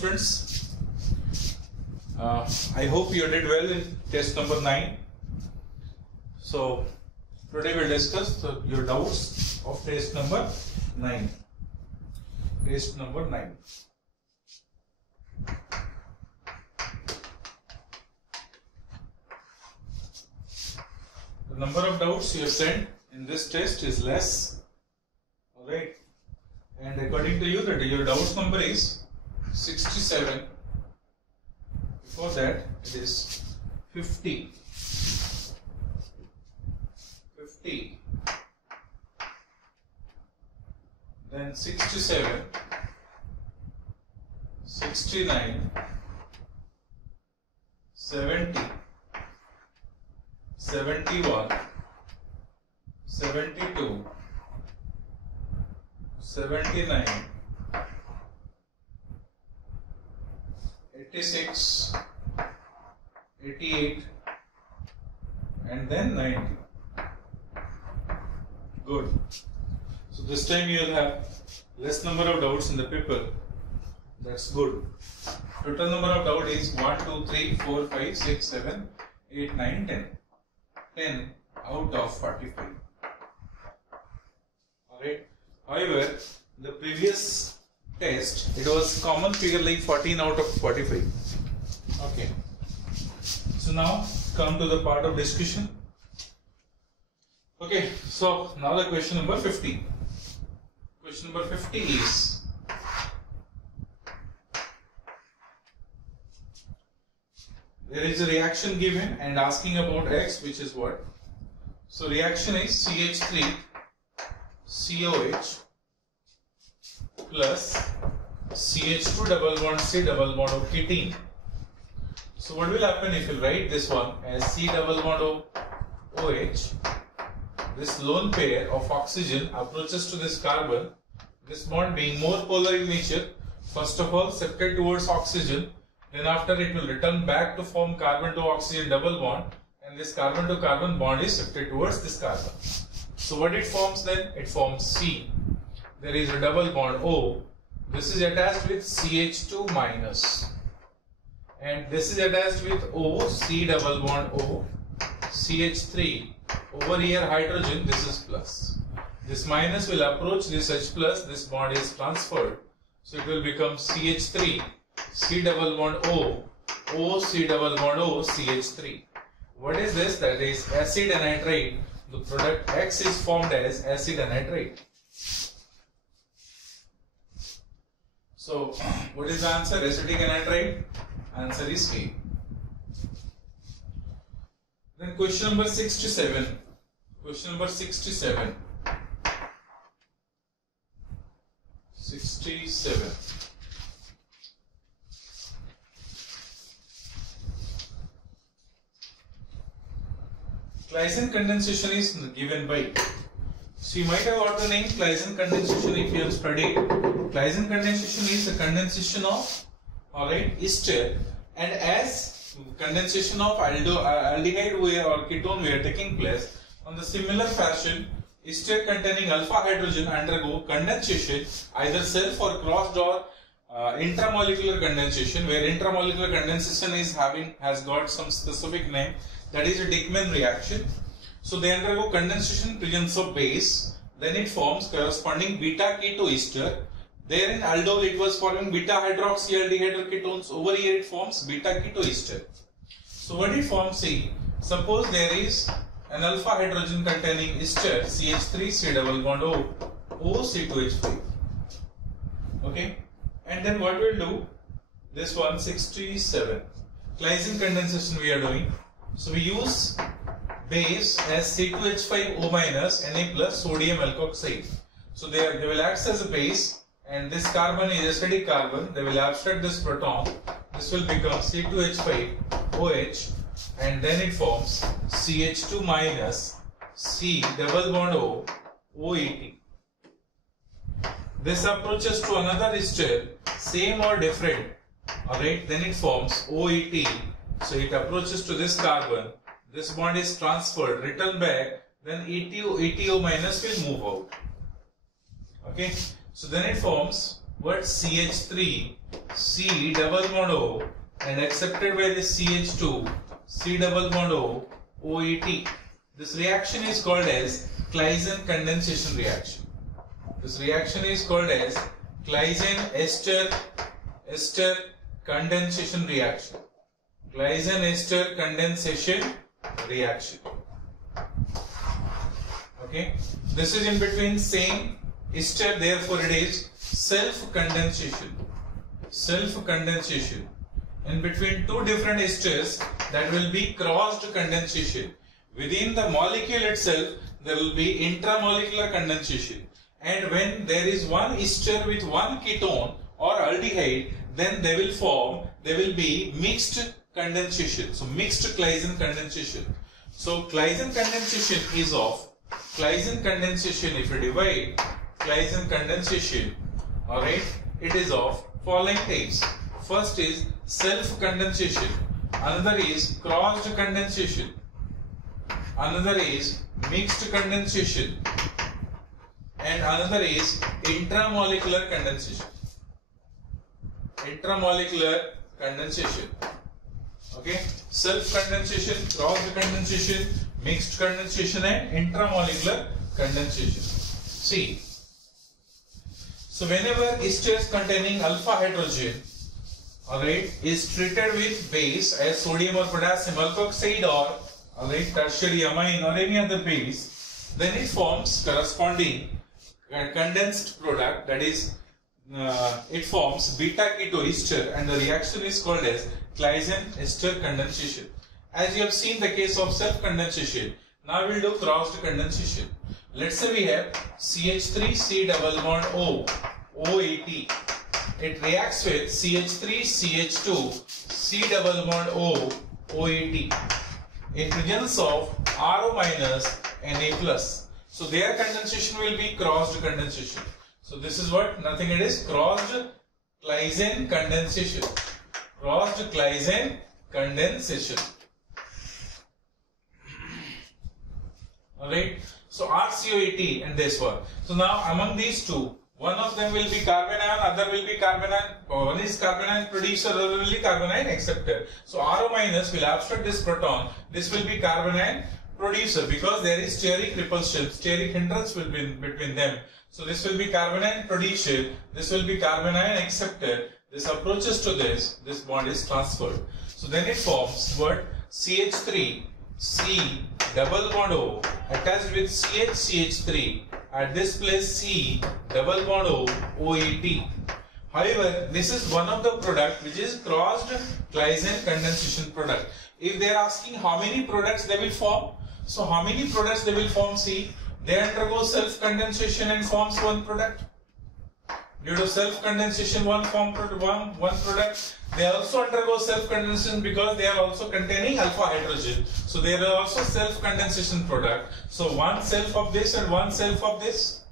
students. I hope you did well in test number 9. So today we'll discuss your doubts of test number 9. Test number 9. The number of doubts you have sent in this test is less. Alright. And according to you, that your doubts number is 67. Before that, it is 50. 50. Then 67. 69. 70. 71. 72. 79, 86, 88, and then 90. Good. So this time you will have less number of doubts in the paper. That's good. Total number of doubt is 1, 2, 3, 4, 5, 6, 7, 8, 9, 10. 10 out of 45. Alright. However, the previous test, it was common figure like 14 out of 45. Okay. So now come to the part of discussion. Okay. So now the question number 50. Question number 50 is, there is a reaction given and asking about X, which is what? So reaction is CH3 COH plus CH2 double bond C double bond O ketene. So what will happen if you write this one as C double bond O OH? This lone pair of oxygen approaches to this carbon, this bond being more polar in nature, first of all shifted towards oxygen, then after it will return back to form carbon to oxygen double bond, and this carbon to carbon bond is shifted towards this carbon. So what it forms then? It forms C. There is a double bond O. This is attached with CH2 minus. And this is attached with O, C double bond O, CH3. Over here hydrogen, this is plus. This minus will approach this H plus, this bond is transferred. So it will become CH3, C double bond O, O, C double bond O, CH3. What is this? That is acid anhydride. The product X is formed as acid anhydride. So, what is the answer? Acetic anhydride? Answer is A. Then question number 67. Question number 67. 67. Claisen condensation is given by. So you might have got the name Claisen condensation if you have studied. Claisen condensation is a condensation of ester, and as condensation of aldehyde or ketone were taking place, on the similar fashion, ester containing alpha hydrogen undergo condensation, either self or crossed or intramolecular condensation, where intramolecular condensation has got some specific name. That is a Dickmann reaction. So they undergo condensation in presence of base, then it forms corresponding beta keto ester. There in aldol it was forming beta hydroxyaldehyde or ketones. Over here it forms beta keto ester. So what it forms? See, suppose there is an alpha hydrogen containing ester CH3 C double bond O, O C2H5. Okay, and then what we'll do? This one 67. Claisen condensation we are doing. So we use base as C2H5O minus Na plus sodium alkoxide. So they will act as a base, and this carbon is acidic carbon. They will abstract this proton. This will become C2H5OH, and then it forms CH2 minus C double bond O OET. This approaches to another ester, same or different. Alright, then it forms OET. So it approaches to this carbon, this bond is transferred, returned back, then ETO minus will move out. Okay, so then it forms what CH3 C double bond O and accepted by the CH2 C double bond O OET. This reaction is called as Claisen condensation reaction. This reaction is called as Claisen ester condensation reaction. Claisen ester condensation reaction. Okay, this is in between same ester, therefore it is self condensation. Self condensation. In between two different esters, that will be crossed condensation. Within the molecule itself, there will be intramolecular condensation. And when there is one ester with one ketone or aldehyde, then they will be mixed condensation. So mixed Claisen condensation. So Claisen condensation is of Claisen condensation. If you divide Claisen condensation, alright, it is of following types. First is self condensation, another is crossed condensation, another is mixed condensation, and another is intramolecular condensation. Intramolecular condensation. Okay, self condensation, crossed condensation, mixed condensation, and intramolecular condensation. See, so whenever esters containing alpha hydrogen, alright, is treated with base as sodium or potassium alkoxide or alright tertiary amine or any other base, then it forms corresponding condensed product, that is it forms beta keto ester, and the reaction is called as Claisen ester condensation. As you have seen the case of self condensation, now we will do crossed condensation. Let's say we have CH3 C double bond O OET. It reacts with CH3 CH2 C double bond O OET in presence of RO minus Na plus. So their condensation will be crossed condensation. So this is what, nothing it is, crossed Claisen condensation. Crossed Claisen condensation. Alright. So RCOET and this one. So now among these two, one of them will be carbanion, other will be carbanion. One is carbanion producer, other will be carbanion acceptor. So RO minus will abstract this proton. This will be carbanion producer because there is steric repulsion, steric hindrance will be between them. So this will be carbanion producer, this will be carbanion acceptor. This approaches to this bond is transferred. So then it forms what? CH3 C double bond O attached with CH3 at this place C double bond O OET. However, this is one of the product which is crossed Claisen condensation product. If they are asking how many products they will form, so how many products they will form? See, they undergo self condensation and forms one product. Due to self condensation, one product. They also undergo self condensation because they are also containing alpha hydrogen. So they are also self condensation product. So one self of this and one self of this.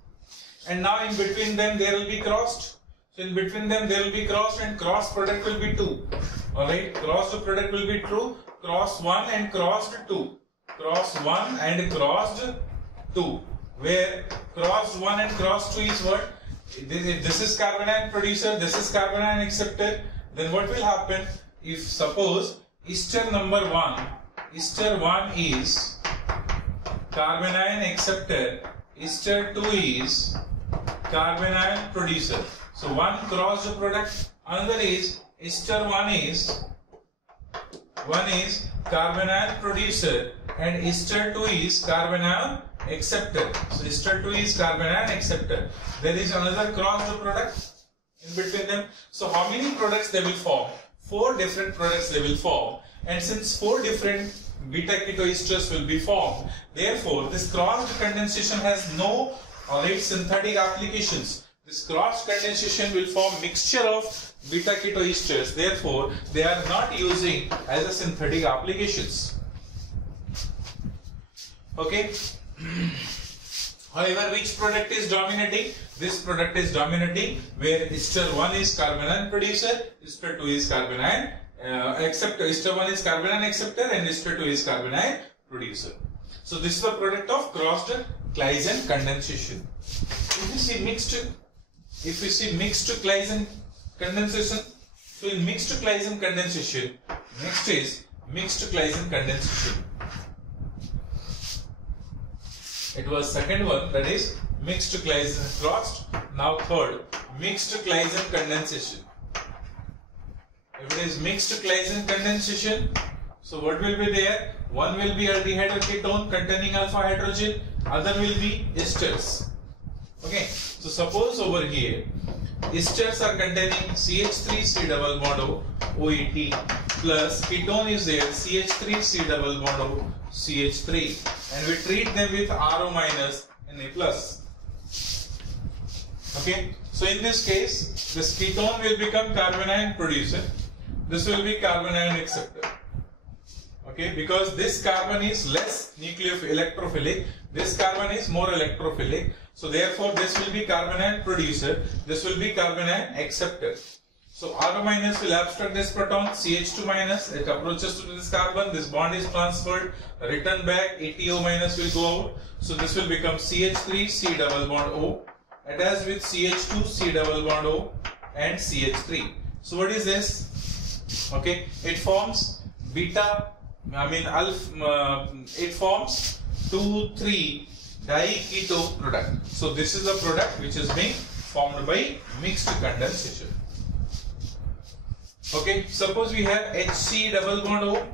And now in between them there will be crossed. So in between them there will be crossed, and cross product will be 2. Alright, crossed product will be true. Cross 1 and crossed 2. Cross 1 and crossed 2. Where crossed 1 and crossed 2 is what? If this is carbanion producer, this is carbanion acceptor, then what will happen? If suppose ester number 1, ester 1 is carbanion acceptor, ester 2 is carbanion producer. So one crossed product, another is ester 1 is carbanion producer and ester 2 is carbanion acceptor. So ester 2 is carbanion acceptor. There is another crossed product in between them. So how many products they will form? 4 different products they will form. And since 4 different beta keto esters will be formed, therefore this crossed condensation has no synthetic applications. This crossed condensation will form mixture of beta keto esters. Therefore, they are not using as a synthetic applications. Okay. However, which product is dominating? This product is dominating, where ester 1 is carbanion producer, ester 2 is carbanion acceptor. Ester 1 is carbanion acceptor and ester 2 is carbanion producer. So this is the product of crossed Claisen condensation. If you see mixed if you see mixed Claisen condensation, so in mixed Claisen condensation, next is mixed Claisen condensation. It was second one, that is mixed Claisen crossed. Now third, mixed Claisen condensation. If it is mixed Claisen condensation, so what will be there? One will be aldehyde or ketone containing alpha hydrogen, other will be esters. Okay, so suppose over here esters are containing CH3 C double bond O OET plus ketone is there CH3 C double bond O CH3, and we treat them with RO minus Na plus. Okay, so in this case this ketone will become carbanion producer, this will be carbanion acceptor. Okay, because this carbon is less electrophilic, this carbon is more electrophilic, so therefore this will be carbanion producer, this will be carbanion acceptor. So RO minus will abstract this proton, CH2 minus, it approaches to this carbon, this bond is transferred, return back, ATO minus will go out, so this will become CH3 C double bond O attached with CH2 C double bond O and CH3. So what is this? Okay, it forms it forms 2,3 diketo product. So this is the product which is being formed by mixed condensation. Okay, suppose we have HC double bond O.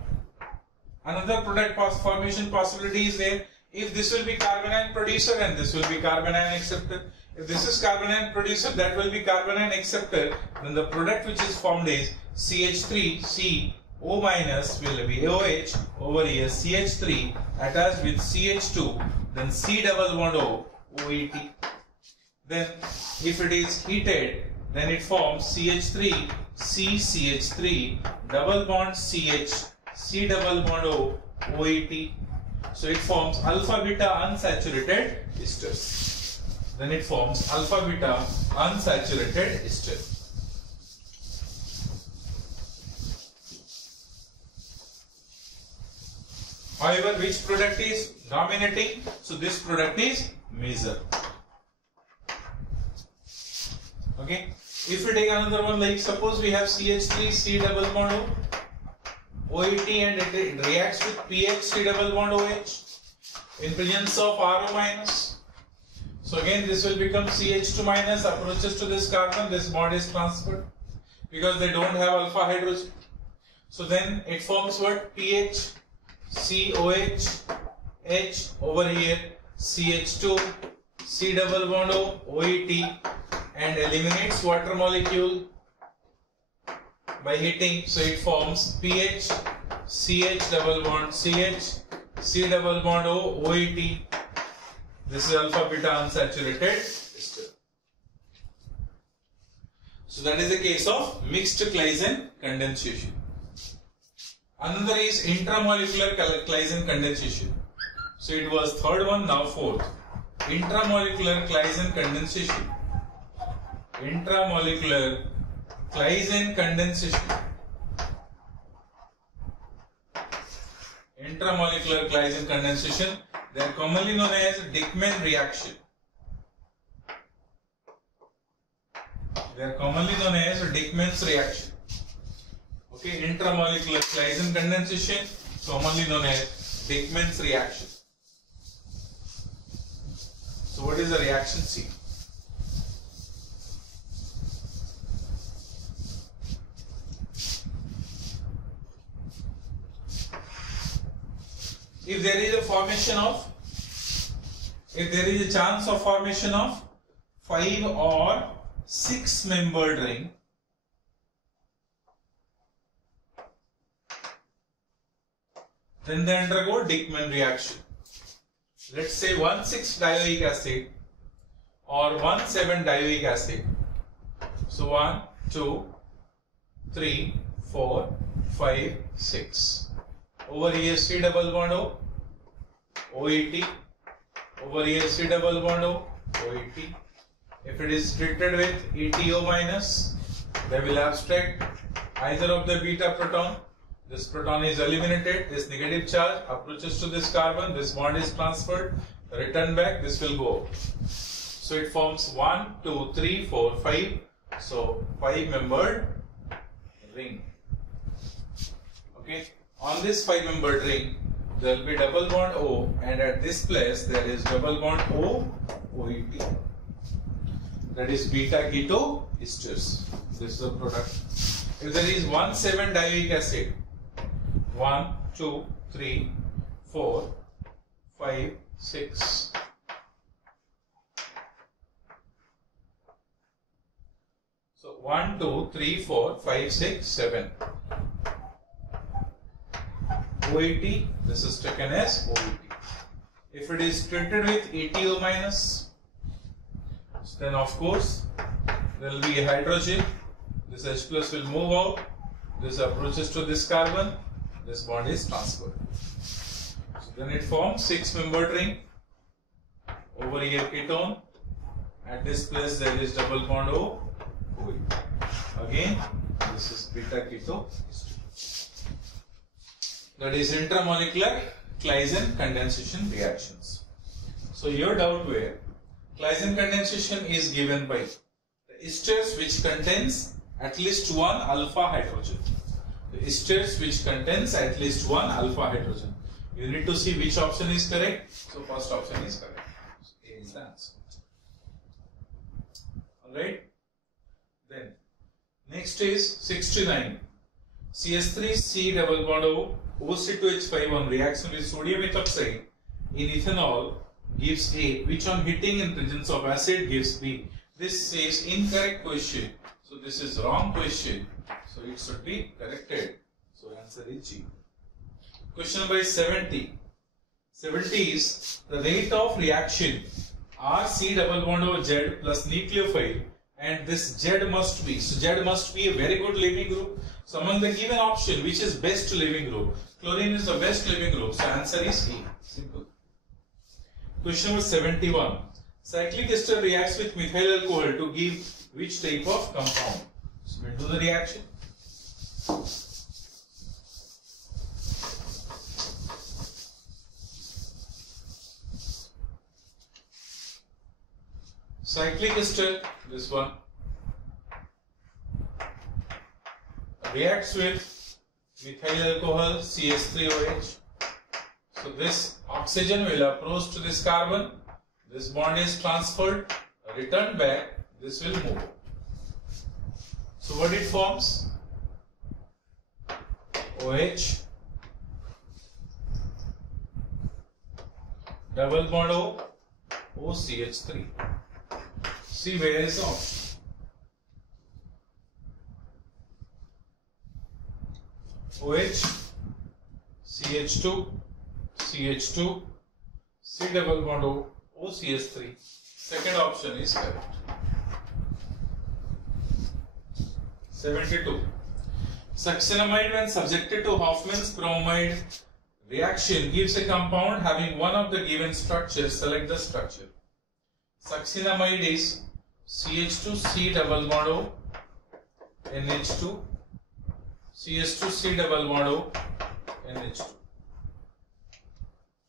Another product formation possibility is there. If this will be carbanion producer and this will be carbanion acceptor. If this is carbanion producer, that will be carbanion acceptor, then the product which is formed is CH3C O minus will be OH over here CH3 attached with CH2, then C double bond O OET. Then if it is heated, then it forms CH3 C CH3 double bond CH C double bond O OET. So it forms alpha beta unsaturated esters. Then it forms alpha beta unsaturated ester. However, which product is dominating? So this product is major. Okay. If we take another one, like suppose we have CH3 C double bond O OET and it reacts with pH C double bond OH in presence of RO minus. So again this will become CH2 minus, approaches to this carbon, this bond is transferred because they don't have alpha hydrogen. So then it forms what? pH COH H over here CH2 C double bond O OET and eliminates water molecule by heating. So it forms pH CH double bond CH C double bond O OET. This is alpha beta unsaturated ester. So that is the case of mixed Claisen condensation. Another is intramolecular Claisen condensation. So it was third one, now fourth. Intramolecular Claisen condensation. Intramolecular Claisen condensation. Intramolecular Claisen condensation. They are commonly known as Dieckmann reaction. They are commonly known as Dieckmann's reaction. Okay, intramolecular Claisen condensation, commonly known as Dieckmann's reaction. So what is the reaction? See. If there is a chance of formation of 5 or 6 membered ring, then they undergo Dieckmann reaction. Let's say 1,6-dioic acid or 1,7-dioic acid. So 1, 2, 3, 4, 5, 6. Over here C double bond O, OET. Over here C double bond O, OET. If it is treated with ATO minus, they will abstract either of the beta proton. This proton is eliminated, this negative charge approaches to this carbon, this bond is transferred, return back, this will go. So it forms 1, 2, 3, 4, 5. So 5-membered ring. Okay. On this 5-membered ring, there will be double bond O, and at this place there is double bond O, OET. That is beta keto esters. This is the product. If there is 1,7-dioic acid, 1, 2, 3, 4, 5, 6. So 1, 2, 3, 4, 5, 6, 7. OET, this is taken as OET. If it is treated with ATO minus, then of course there will be a hydrogen. This H plus will move out. This approaches to this carbon. This bond is transferred. So then it forms 6-membered ring. Over here ketone. At this place there is double bond O. OET. Again, this is beta keto. That is intramolecular Claisen condensation reactions. So your doubt were, Claisen condensation is given by the esters which contains at least one alpha hydrogen. The esters which contains at least one alpha hydrogen. You need to see which option is correct. So first option is correct. So A is the answer. Alright. Then next is 69. CS3 C double bond O OC2H5 on reaction with sodium ethoxide in ethanol gives A, which on heating in presence of acid gives B. This says incorrect question. So this is wrong question. So it should be corrected. So answer is G. Question number is 70. 70 is the rate of reaction RC double bond O Z plus nucleophile, and this Z must be. So Z must be a very good leaving group. So among the given option, which is best leaving group? Chlorine is the best leaving group. So answer is E. Simple. Question number 71. Cyclic ester reacts with methyl alcohol to give which type of compound? So we'll do the reaction. Cyclic ester, this one, reacts with methyl alcohol CH3OH. So this oxygen will approach to this carbon, this bond is transferred, returned back, this will move. So what it forms? OH, double bond O, OCH3. See where is the option? OH, CH2, CH2, C double bond O, OCH3. Second option is correct. 72. Succinamide, when subjected to Hoffman's bromide reaction, gives a compound having one of the given structures. Select the structure. Succinamide is CH2, C double bond O, NH2, CH2, C double bond O, NH2.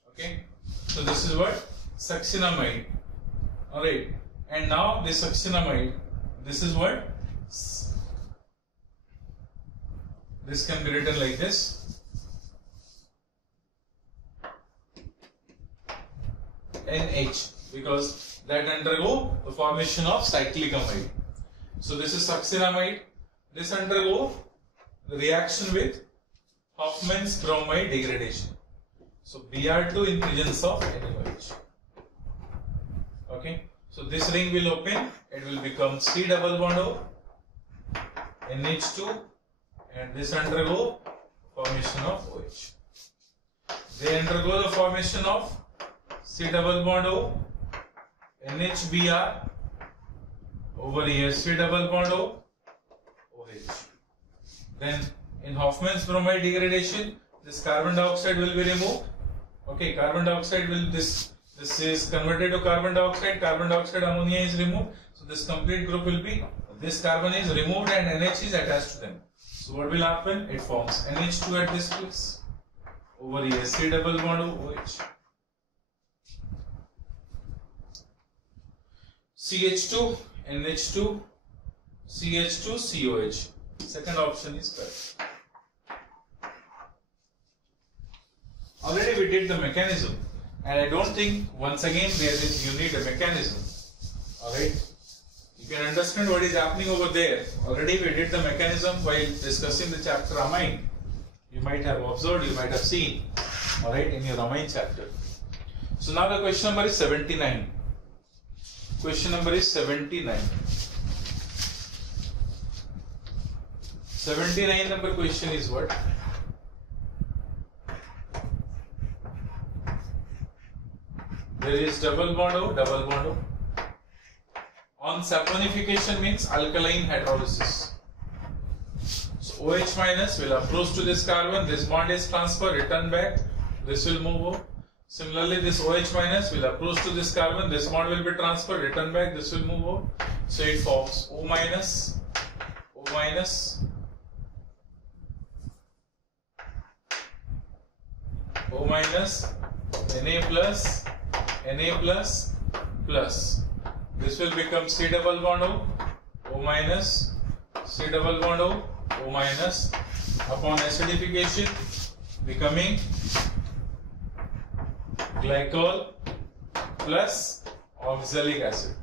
Okay, so this is what? Succinamide. Alright, and now this succinamide, this is what? This can be written like this. NH, because that undergo the formation of cyclic amide. So this is succinamide. This undergo the reaction with Hoffman's bromide degradation. So Br2 in presence of NaOH. Okay. So this ring will open. It will become C double bond O, NH2, and this undergo formation of OH. They undergo the formation of C double bond O, NHBr, over here C double bond O, OH. Then in Hoffman's bromide degradation, this carbon dioxide will be removed. Okay, carbon dioxide will this is converted to carbon dioxide ammonia is removed. So this complete group will be, this carbon is removed and NH is attached to them. So what will happen? It forms NH2 at this place. Over here C double bond OH. CH2, NH2, CH2, COH. Second option is correct. Already we did the mechanism, and I don't think once again you need a mechanism. Alright? You can understand what is happening over there. Already we did the mechanism while discussing the chapter amine. You might have observed, you might have seen, alright, in your amine chapter. So now the question number is 79. Question number is 79. 79 number question is what? There is double bond O, double bond O. On saponification means alkaline hydrolysis. So OH minus will approach to this carbon, this bond is transferred, return back, this will move over. Similarly, this OH minus will approach to this carbon, this bond will be transferred, return back, this will move over. So it forms O minus, O minus, O minus, Na plus, Na plus, plus. This will become C double bond O, O minus, C double bond O, O minus, upon acidification becoming glycol plus oxalic acid.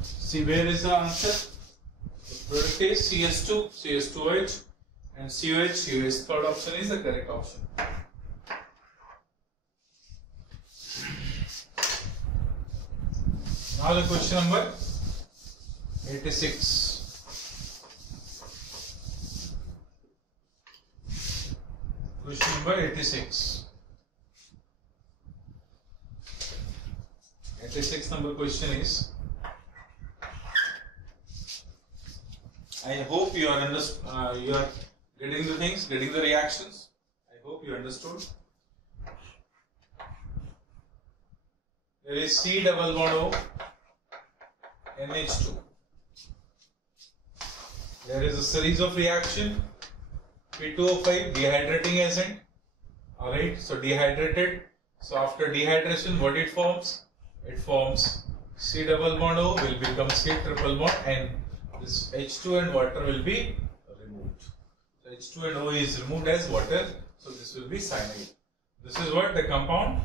See, where is the answer? The product is CH2, CH2OH, and COH, COH. Third option is the correct option. Now the question number 86. Question number 86. 86 number question is, I hope you are getting the things, getting the reactions. I hope you understood. There is C double bond O, NH2. There is a series of reaction. P2O5 dehydrating agent. Alright, so dehydrated. So after dehydration, what it forms? It forms C double bond O will become C triple bond, and this H2 and water will be removed. So H2 and O is removed as water, so this will be cyanide. This is what the compound.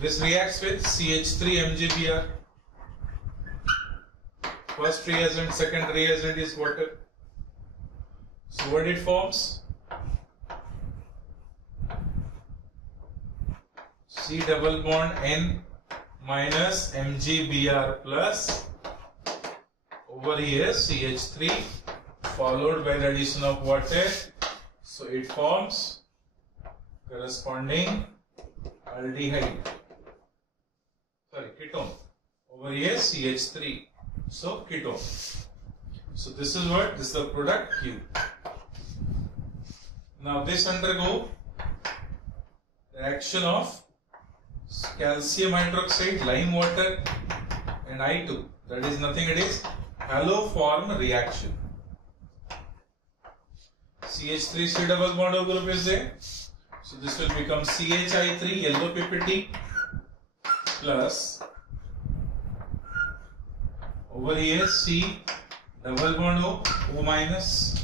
This reacts with CH3 MgBr. First reagent, second reagent is water. So what it forms? C double bond N minus MgBr plus, over here CH3 followed by the addition of water. So it forms corresponding aldehyde. Sorry, ketone. Over here CH3. So ketone. So this is what? This is the product Q. Now this undergo the action of calcium hydroxide, lime water, and I2. That is nothing, it is haloform reaction. CH3 C double bond O group is there. So this will become CHI3 yellow PPT plus, over here C double bond O, O minus.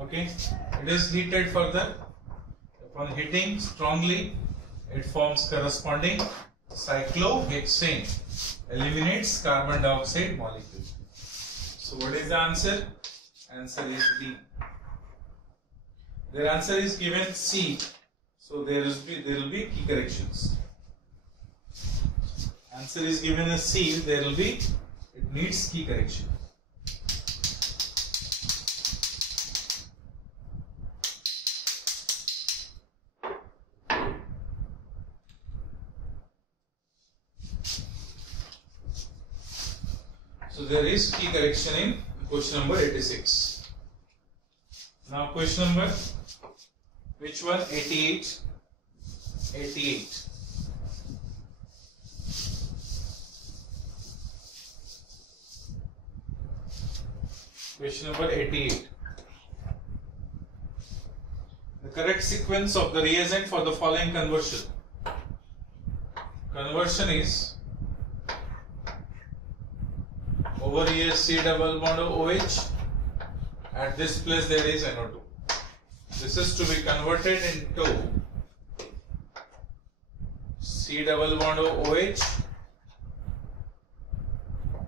Okay, it is heated further. Upon heating strongly, it forms corresponding cyclohexane, eliminates carbon dioxide molecule. So what is the answer? Answer is D. Their answer is given C, so there will be key corrections. Answer is given as C, there will be, it needs key correction. So there is key correction in question number 86. Now question number, which one? 88. 88. Question number 88. The correct sequence of the reagent for the following conversion. Conversion is over here C double bond OH. At this place there is NO2. This is to be converted into C double bond OH,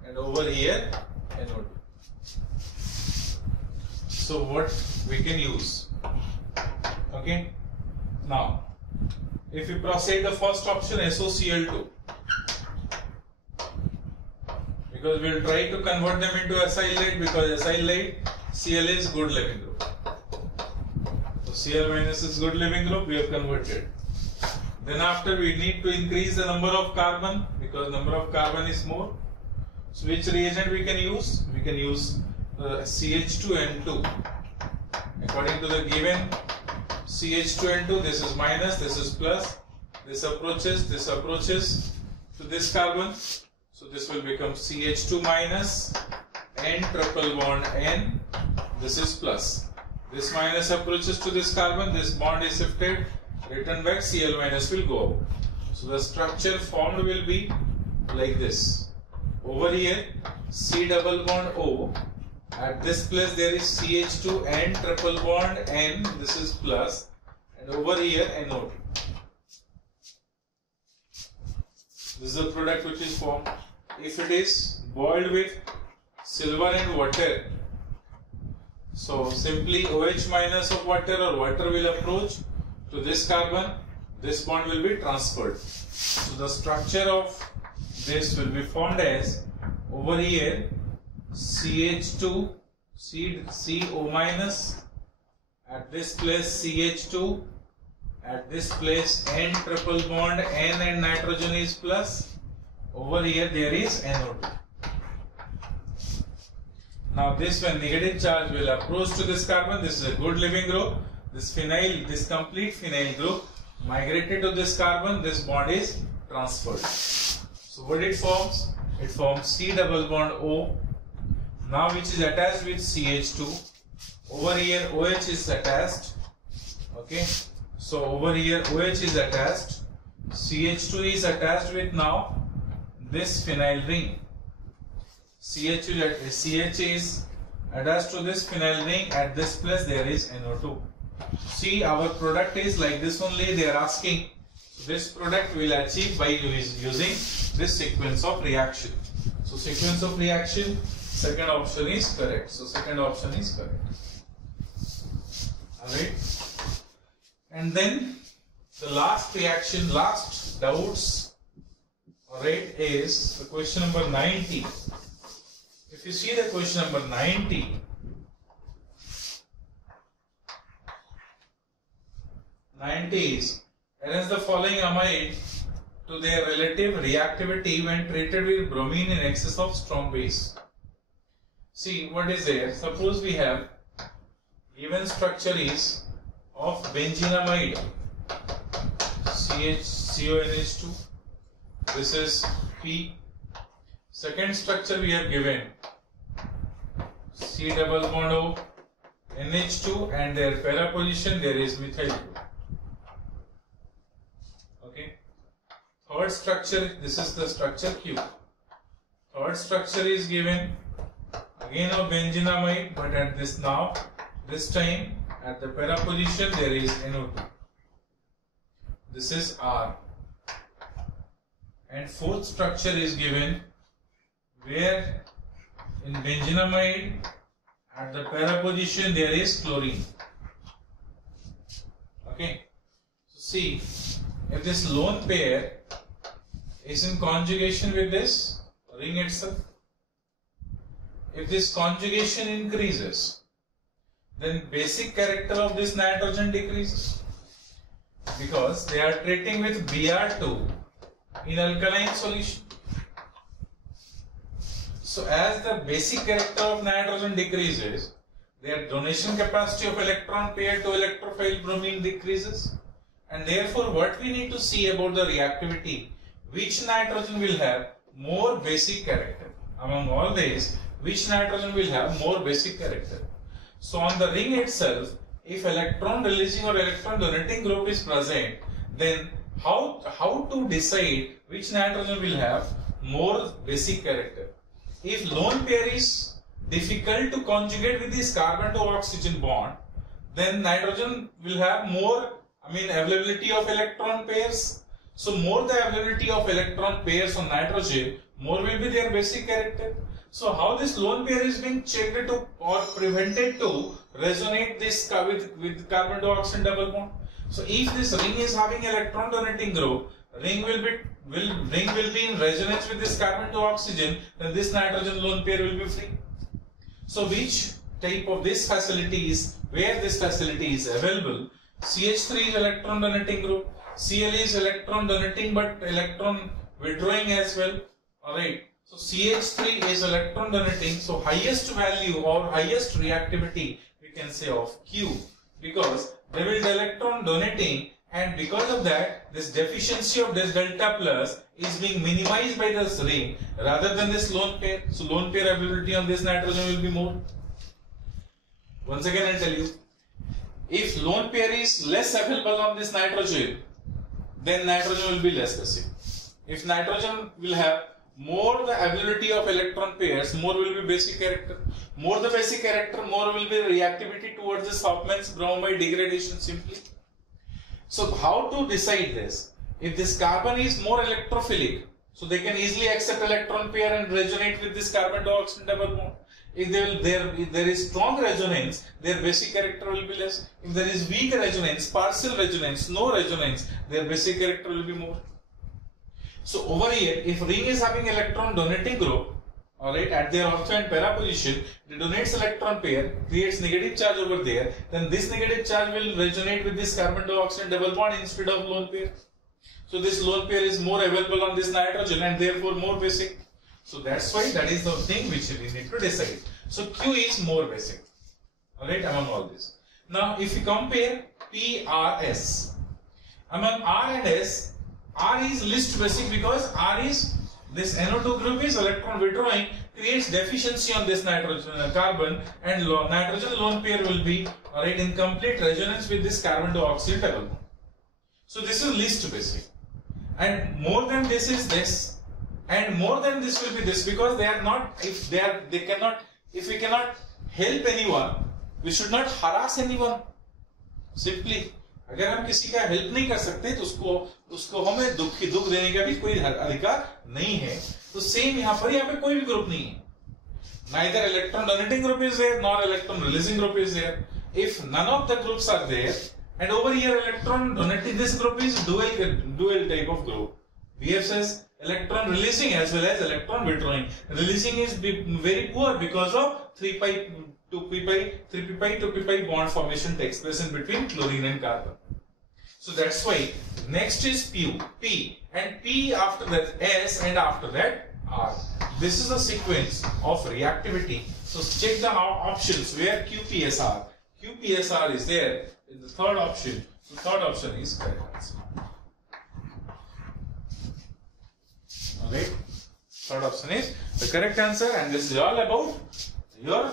and over here NO2. So what we can use? Okay. Now, if we proceed the first option, SOCl2, because we will try to convert them into acylate, because acylate Cl is good Levin group. So Cl minus is good Levin group, we have converted. Then after we need to increase the number of carbon, because number of carbon is more. So which reagent we can use? We can use CH2N2. According to the given CH2N2, this is minus, this is plus, this approaches to this carbon. So this will become CH2 minus, N triple bond N, this is plus. This minus approaches to this carbon, this bond is shifted, return back, Cl minus will go up. So the structure formed will be like this. Over here, C double bond O. At this place there is CH2 N triple bond N, this is plus, and over here NO2. This is the product which is formed. If it is boiled with silver and water, so simply OH minus of water or water will approach to this carbon, this bond will be transferred. So the structure of this will be formed as over here CH2 CO minus, at this place CH2, at this place N triple bond N and nitrogen is plus, over here there is NO2. Now this when negative charge will approach to this carbon, this is a good Levin group, this phenyl, this complete phenyl group migrated to this carbon, this bond is transferred. So what it forms? It forms C double bond O, now which is attached with CH2. Over here OH is attached. Okay, so over here OH is attached, CH2 is attached with now this phenyl ring. CH is attached to this phenyl ring, at this place there is NO2. See, our product is like this only, they are asking. This product will achieve by using this sequence of reaction. So sequence of reaction, second option is correct. So second option is correct. Alright. And then the last reaction, last doubts, alright, is the question number 90. If you see the question number 90, is arrange the following amide to their relative reactivity when treated with bromine in excess of strong base. See what is there. Suppose we have given structure is of benzenamide CONH2. This is P. Second structure we have given C double bond O NH2, and their para position there is methyl group. Okay. Third structure, this is the structure Q. Third structure is given again of benzenamide, but at this now, this time at the para position there is NO2. This is R. And fourth structure is given where in benzenamide at the para position there is chlorine. Okay. So see, if this lone pair is in conjugation with this ring itself, if this conjugation increases, then basic character of this nitrogen decreases, because they are treating with Br2 in alkaline solution. So as the basic character of nitrogen decreases, their donation capacity of electron pair to electrophile bromine decreases, and therefore what we need to see about the reactivity, which nitrogen will have more basic character. Among all these, which nitrogen will have more basic character. So on the ring itself, if electron releasing or electron donating group is present, then how to decide which nitrogen will have more basic character? If lone pair is difficult to conjugate with this carbon to oxygen bond, then nitrogen will have more, availability of electron pairs. So more the availability of electron pairs on nitrogen, more will be their basic character. So how this lone pair is being checked to or prevented to resonate this with carbon to oxygen double bond? So if this ring is having electron donating group, ring will be in resonance with this carbon to oxygen, then this nitrogen lone pair will be free. So which type of this facility is, where this facility is available? CH3 is electron donating group, Cl is electron donating but electron withdrawing as well. Alright, so CH3 is electron donating, so highest value or highest reactivity we can say of Q, because they will be electron donating, and because of that this deficiency of this delta plus is being minimized by this ring rather than this lone pair. So lone pair availability on this nitrogen will be more. Once again I'll tell you, if lone pair is less available on this nitrogen, then nitrogen will be less basic. If nitrogen will have more the availability of electron pairs, more will be basic character. More the basic character, more will be reactivity towards this Hofmann's bromide degradation simply. So how to decide this? If this carbon is more electrophilic, so they can easily accept electron pair and resonate with this carbon to oxygen double bond. If there is strong resonance, their basic character will be less. If there is weak resonance, partial resonance, no resonance, their basic character will be more. So over here, if ring is having electron donating group, alright, at their ortho and para position, it donates electron pair, creates negative charge over there, then this negative charge will resonate with this carbon to oxygen double bond instead of lone pair. So this lone pair is more available on this nitrogen and therefore more basic. So that's why that is the thing which we need to decide. So Q is more basic, alright, among all this. Now if you compare PRS, among R and S, R is least basic because R is, this NO2 group is electron withdrawing, creates deficiency on this nitrogen carbon, and nitrogen lone pair will be, alright, in complete resonance with this carbon to oxygen double bond. So this is least basic, and more than this is this, and more than this will be this, because they are not, if we cannot help anyone, we should not harass anyone. Simply, अगर हम किसी का help नहीं कर सकते तो उसको हमें दुख देने का भी कोई अधिकार नहीं है. तो सेम यहाँ पे कोई भी ग्रुप नहीं है. Neither electron donating group is there nor electron releasing group is there. If none of the groups are there, and over here electron donating, this group is dual type of group. BF says electron releasing as well as electron withdrawing. Releasing is very poor because of 3 pi to pi bond formation takes place in between chlorine and carbon. So that's why next is P and P, after that S, and after that R. This is a sequence of reactivity. So check the options where QPSR. QPSR is there in the third option. So third option is correct answer. Alright, third option is the correct answer, and this is all about your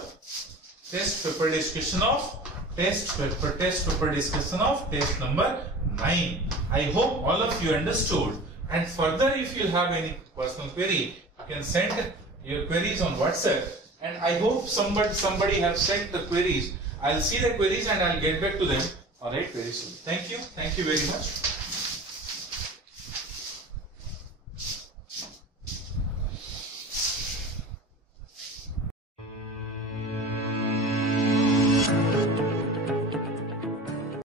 test paper discussion of test number 9. I hope all of you understood, and further if you have any personal query, you can send your queries on WhatsApp, and I hope somebody have sent the queries. I'll see the queries and I'll get back to them, alright, very soon. Thank you very much.